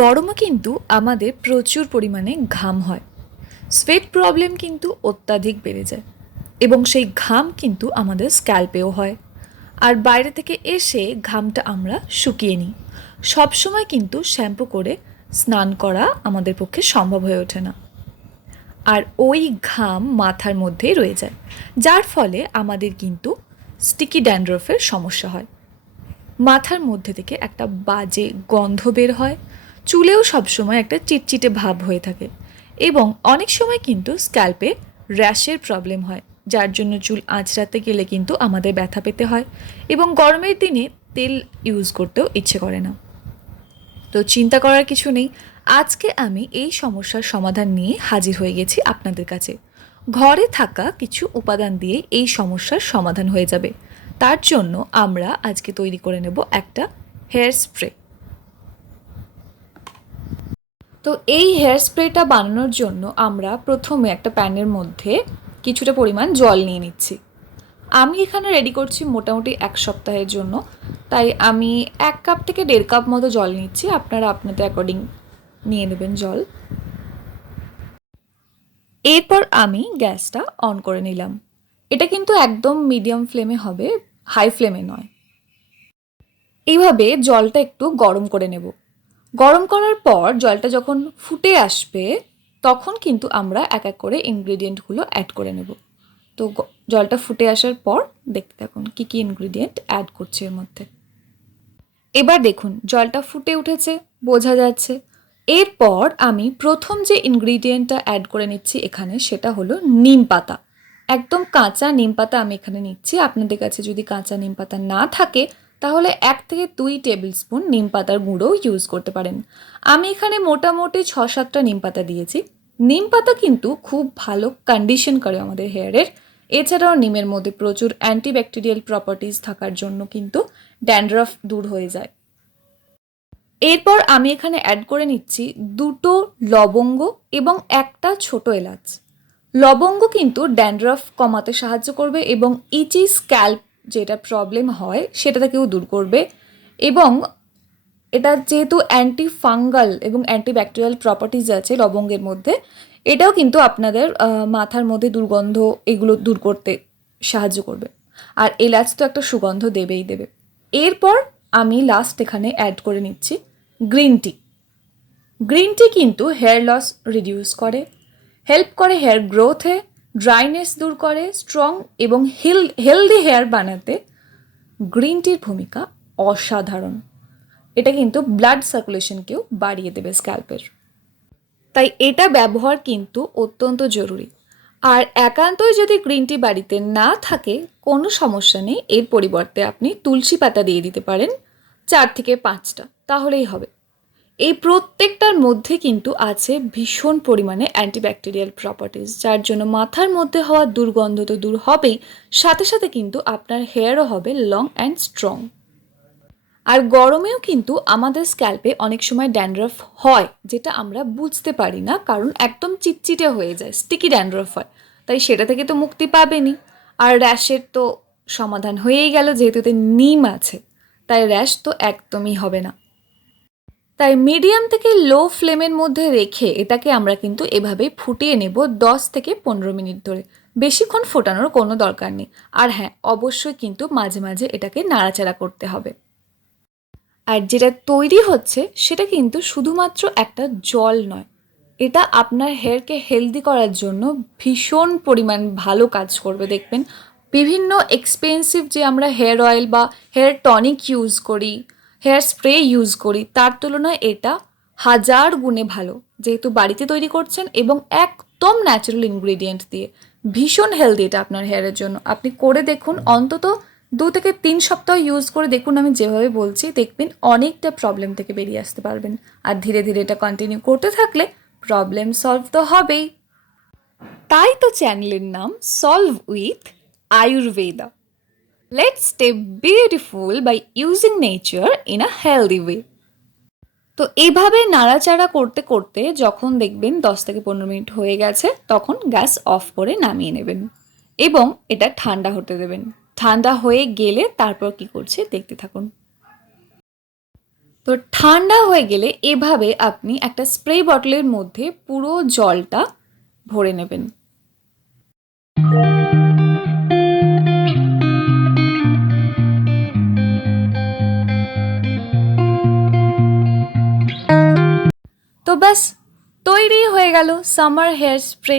গরমে কিন্তু আমাদের প্রচুর পরিমাণে ঘাম হয়। স্ওয়েট প্রবলেম কিন্তু অত্যাধিক বেড়ে যায় এবং সেই ঘাম কিন্তু আমাদের স্ক্যাল্পেও হয়। আর বাইরে থেকে এসে ঘামটা আমরা শুকিয়ে নিই। সবসময় কিন্তু শ্যাম্পু করে স্নান করা আমাদের পক্ষে সম্ভব হয়ে ওঠে না, আর ওই ঘাম মাথার মধ্যেই রয়ে যায়, যার ফলে আমাদের কিন্তু স্টিকি ড্যান্ড্রফের সমস্যা হয়। মাথার মধ্যে থেকে একটা বাজে গন্ধ বের হয়, চুলেও সবসময় একটা চিটচিটে ভাব হয়ে থাকে এবং অনেক সময় কিন্তু স্ক্যাল্পে র্যাশের প্রবলেম হয়, যার জন্য চুল আঁচড়াতে গেলে কিন্তু আমাদের ব্যথা পেতে হয় এবং গরমের দিনে তেল ইউজ করতেও ইচ্ছে করে না। তো চিন্তা করার কিছু নেই, আজকে আমি এই সমস্যার সমাধান নিয়ে হাজির হয়ে গেছি আপনাদের কাছে। ঘরে থাকা কিছু উপাদান দিয়ে এই সমস্যার সমাধান হয়ে যাবে। তার জন্য আমরা আজকে তৈরি করে নেব একটা হেয়ার স্প্রে। তো এই হেয়ার স্প্রেটা বানানোর জন্য আমরা প্রথমে একটা প্যানের মধ্যে কিছুটা পরিমাণ জল নিয়ে নিচ্ছি। আমি এখানে রেডি করছি মোটামুটি 1 সপ্তাহের জন্য, তাই আমি 1 কাপ থেকে 1.5 কাপ মতো জল নিচ্ছি। আপনারা আপনাদের অ্যাকর্ডিং নিয়ে নেবেন জল। এরপর আমি গ্যাসটা অন করে নিলাম। এটা কিন্তু একদম মিডিয়াম ফ্লেমে হবে, হাই ফ্লেমে নয়। এইভাবে জলটা একটু গরম করে নেব। গরম করার পর জলটা যখন ফুটে আসবে তখন কিন্তু আমরা এক এক করে ইনগ্রিডিয়েন্টগুলো অ্যাড করে নেব। তো জলটা ফুটে আসার পর দেখতে থাকুন কী কী ইনগ্রিডিয়েন্ট অ্যাড করছে এর মধ্যে। এবার দেখুন জলটা ফুটে উঠেছে, বোঝা যাচ্ছে। এরপর আমি প্রথম যে ইনগ্রিডিয়েন্টটা অ্যাড করে নিচ্ছি এখানে, সেটা হলো নিম পাতা। একদম কাঁচা নিম পাতা আমি এখানে নিচ্ছি। আপনাদের কাছে যদি কাঁচা নিম পাতা না থাকে তাহলে 1 থেকে 2 টেবিল স্পুন নিম পাতার গুঁড়োও ইউজ করতে পারেন। আমি এখানে মোটামুটি 6-7টা নিম পাতা দিয়েছি। নিম পাতা কিন্তু খুব ভালো কন্ডিশন করে আমাদের হেয়ারের। এছাড়াও নিমের মধ্যে প্রচুর অ্যান্টিব্যাকটেরিয়াল প্রপার্টিজ থাকার জন্য কিন্তু ড্যান্ড্রাফ দূর হয়ে যায়। এরপর আমি এখানে অ্যাড করে নিচ্ছি 2টো লবঙ্গ এবং 1টা ছোট এলাচ। লবঙ্গ কিন্তু ড্যান্ড্রাফ কমাতে সাহায্য করবে এবং ইচি স্ক্যাল্প যেটা প্রবলেম হয় সেটা থেকেও দূর করবে, এবং এটা যেহেতু অ্যান্টি ফাঙ্গাল এবং অ্যান্টিব্যাকটেরিয়াল প্রপার্টিজ আছে লবঙ্গের মধ্যে, এটাও কিন্তু আপনাদের মাথার মধ্যে দুর্গন্ধ এগুলো দূর করতে সাহায্য করবে। আর এলাচ তো একটা সুগন্ধ দেবেই দেবে। এরপর আমি লাস্ট এখানে অ্যাড করে নিচ্ছি গ্রিন টি। গ্রিন টি কিন্তু হেয়ার লস রিডিউস করে, হেল্প করে হেয়ার গ্রোথে, ড্রাইনেস দূর করে, স্ট্রং এবং হেলদি হেয়ার বানাতে গ্রিন টির ভূমিকা অসাধারণ। এটা কিন্তু ব্লাড সার্কুলেশনকেও বাড়িয়ে দেবে স্ক্যাল্পের, তাই এটা ব্যবহার কিন্তু অত্যন্ত জরুরি। আর একান্তই যদি গ্রিন টি বাড়িতে না থাকে কোনো সমস্যা নেই, এর পরিবর্তে আপনি তুলসী পাতা দিয়ে দিতে পারেন 4 থেকে 5টা, তাহলেই হবে। এই প্রত্যেকটার মধ্যে কিন্তু আছে ভীষণ পরিমাণে অ্যান্টিব্যাকটেরিয়াল প্রপার্টিজ, যার জন্য মাথার মধ্যে হওয়া দুর্গন্ধ তো দূর হবেই, সাথে সাথে কিন্তু আপনার হেয়ারও হবে লং অ্যান্ড স্ট্রং। আর গরমেও কিন্তু আমাদের স্ক্যাল্পে অনেক সময় ড্যান্ড্রাফ হয়, যেটা আমরা বুঝতে পারি না, কারণ একদম চিটচিটে হয়ে যায়, স্টিকি ড্যান্ড্রাফ হয়। তাই সেটা থেকে তো মুক্তি পাবেনই। আর র্যাশের তো সমাধান হয়েই গেল, যেহেতু এতে নিম আছে, তাই র্যাশ তো একদমই হবে না। তাই মিডিয়াম থেকে লো ফ্লেমের মধ্যে রেখে এটাকে আমরা কিন্তু এভাবেই ফুটিয়ে নেব 10 থেকে 15 মিনিট ধরে। বেশিক্ষণ ফোটানোর কোনো দরকার নেই। আর হ্যাঁ, অবশ্যই কিন্তু মাঝে মাঝে এটাকে নাড়াচাড়া করতে হবে। আর যেটা তৈরি হচ্ছে সেটা কিন্তু শুধুমাত্র একটা জল নয়, এটা আপনার হেয়ারকে হেলদি করার জন্য ভীষণ পরিমাণ ভালো কাজ করবে। দেখবেন বিভিন্ন এক্সপেন্সিভ যে আমরা হেয়ার অয়েল বা হেয়ার টনিক ইউজ করি, হেয়ার স্প্রে ইউজ করি, তার তুলনায় এটা 1000 গুণে ভালো, যেহেতু বাড়িতে তৈরি করছেন এবং একদম ন্যাচারাল ইনগ্রিডিয়েন্ট দিয়ে। ভীষণ হেলদি এটা আপনার হেয়ারের জন্য। আপনি করে দেখুন, অন্তত 2 থেকে 3 সপ্তাহ ইউজ করে দেখুন। আমি যেভাবে বলছি দেখবেন অনেকটা প্রবলেম থেকে বেরিয়ে আসতে পারবেন। আর ধীরে ধীরে এটা কন্টিনিউ করতে থাকলে প্রবলেম সলভ তো হবেই। তাই তো চ্যানেলের নাম solve with Ayurveda. Let's stay beautiful by using nature in a healthy way. তো এইভাবে নাড়াচাড়া করতে করতে যখন দেখবেন 10 থেকে 15 মিনিট হয়ে গেছে, তখন গ্যাস অফ করে নামিয়ে নেবেন এবং এটা ঠান্ডা হতে দেবেন। ঠান্ডা হয়ে গেলে তারপর কি করছে দেখতে থাকুন। তো ঠান্ডা হয়ে গেলে এভাবে আপনি একটা স্প্রে বটলের মধ্যে পুরো জলটা ভরে নেবেন। তো ব্যাস, তৈরি হয়ে গেল সামার হেয়ার স্প্রে।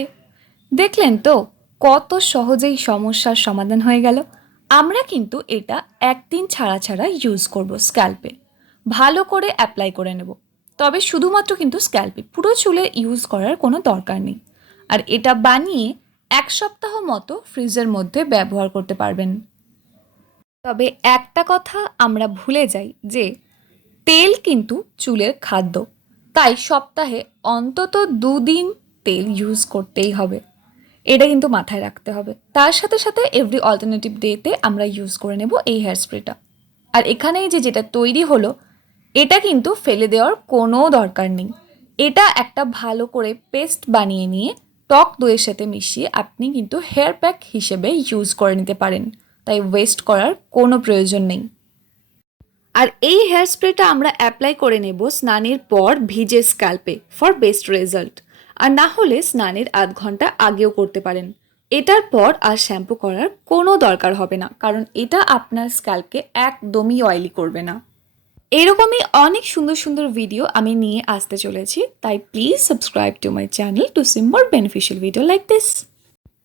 দেখলেন তো কত সহজেই সমস্যার সমাধান হয়ে গেল। আমরা কিন্তু এটা একদিন ছাড়া ছাড়া ইউজ করব স্ক্যাল্পে, ভালো করে অ্যাপ্লাই করে নেব। তবে শুধুমাত্র কিন্তু স্ক্যাল্পে, পুরো চুলে ইউজ করার কোনো দরকার নেই। আর এটা বানিয়ে 1 সপ্তাহ মতো ফ্রিজের মধ্যে ব্যবহার করতে পারবেন। তবে একটা কথা আমরা ভুলে যাই যে তেল কিন্তু চুলের খাদ্য, তাই সপ্তাহে অন্তত 2 দিন তেল ইউজ করতেই হবে। এটা কিন্তু মাথায় রাখতে হবে। তার সাথে সাথে এভরি অল্টারনেটিভ ডেতে আমরা ইউজ করে নেব এই হেয়ার স্প্রেটা। আর এখানে যে যেটা তৈরি হলো, এটা কিন্তু ফেলে দেওয়ার কোনো দরকার নেই। এটা একটা ভালো করে পেস্ট বানিয়ে নিয়ে টক দইয়ের সাথে মিশিয়ে আপনি কিন্তু হেয়ার প্যাক হিসেবে ইউজ করে নিতে পারেন। তাই ওয়েস্ট করার কোনো প্রয়োজন নেই। আর এই হেয়ার স্প্রেটা আমরা অ্যাপ্লাই করে নেব স্নানের পর ভিজে স্ক্যাল্পে ফর বেস্ট রেজাল্ট। আর না হলে স্নানের আধ ঘন্টা আগেও করতে পারেন। এটার পর আর শ্যাম্পু করার কোনো দরকার হবে না, কারণ এটা আপনার স্ক্যাল্পকে একদমই অয়েলি করবে না। এরকমই অনেক সুন্দর সুন্দর ভিডিও আমি নিয়ে আসতে চলেছি, তাই please subscribe to my channel to see more beneficial video like this.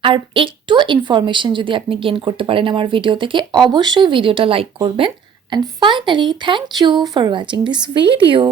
আর একটু ইনফরমেশন যদি আপনি গেইন করতে পারেন আমার ভিডিও থেকে, অবশ্যই ভিডিওটা লাইক করবেন। And finally, thank you for watching this video.